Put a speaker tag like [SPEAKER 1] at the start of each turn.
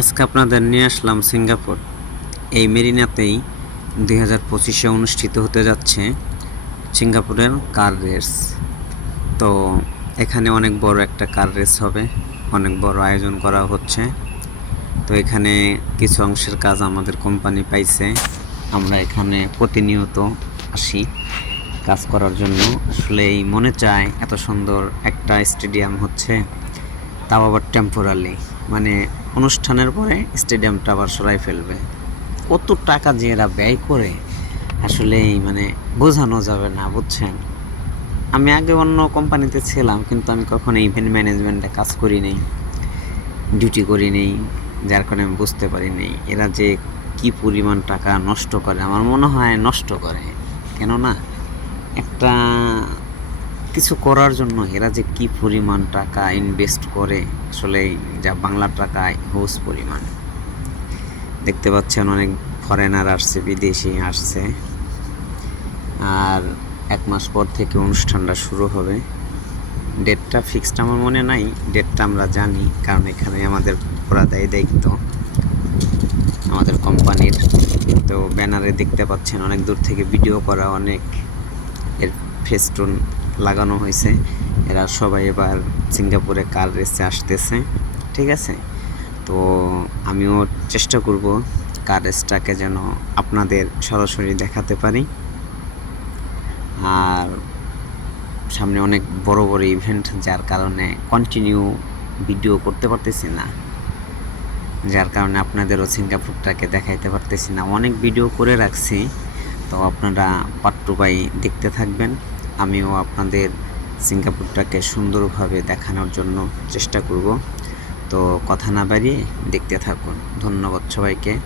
[SPEAKER 1] আজকে আপনাদের নিয়ে আসলাম সিঙ্গাপুর। এই মেরিনাতেই দুই হাজার পঁচিশে অনুষ্ঠিত হতে যাচ্ছে সিঙ্গাপুরের কার রেস। তো এখানে অনেক বড় একটা কার রেস হবে, অনেক বড় আয়োজন করা হচ্ছে। তো এখানে কিছু অংশের কাজ আমাদের কোম্পানি পাইছে। আমরা এখানে প্রতিনিয়ত আসি কাজ করার জন্য। আসলে এই মনে চায় এত সুন্দর একটা স্টেডিয়াম হচ্ছে, তাও আবার টেম্পোরালি মানে অনুষ্ঠানের পরে স্টেডিয়ামটা আবার সরাই ফেলবে। কত টাকা যে এরা ব্যয় করে আসলে মানে বোঝানো যাবে না, বুঝছেন? আমি আগে অন্য কোম্পানিতে ছিলাম, কিন্তু আমি কখনো ইভেন্ট ম্যানেজমেন্টে কাজ করি নেই ডিউটি করি নেই যার কারণে আমি বুঝতে পারি নেই এরা যে কি পরিমাণ টাকা নষ্ট করে, আমার মনে হয় নষ্ট করে। কেননা একটা কিছু করার জন্য এরা যে কি পরিমাণ টাকা ইনভেস্ট করে, আসলে যা বাংলা টাকায় হোস পরিমাণ। দেখতে পাচ্ছেন অনেক ফরেনার আসছে, বিদেশি আসছে। আর এক মাস পর থেকে অনুষ্ঠানটা শুরু হবে। ডেটটা ফিক্সড আমার মনে নাই ডেটটা আমরা জানি, কারণ এখানে আমাদের পুরা দায়ী দায়িত্ব। আমাদের কোম্পানির তো ব্যানারে দেখতে পাচ্ছেন অনেক দূর থেকে ভিডিও করা অনেক। এর ফেস্টুন লাগানো হয়েছে। এরা সবাই এবার সিঙ্গাপুরে কার রেসে আসতেছে, ঠিক আছে? তো আমিও চেষ্টা করব কার রেসটাকে যেন আপনাদের সরাসরি দেখাতে পারি। আর সামনে অনেক বড় বড় ইভেন্ট যার কারণে কন্টিনিউ ভিডিও করতে পারতেছি না। যার কারণে আপনাদেরও সিঙ্গাপুরটাকে দেখাইতে পারতেছি না। অনেক ভিডিও করে রাখছি, তো আপনারা পার্ট টু বাই দেখতে থাকবেন। আমিও আপনাদের সিঙ্গাপুরটাকে সুন্দরভাবে দেখানোর জন্য চেষ্টা করব। তো কথা না বাড়িয়ে দেখতে থাকুন। ধন্যবাদ সবাইকে।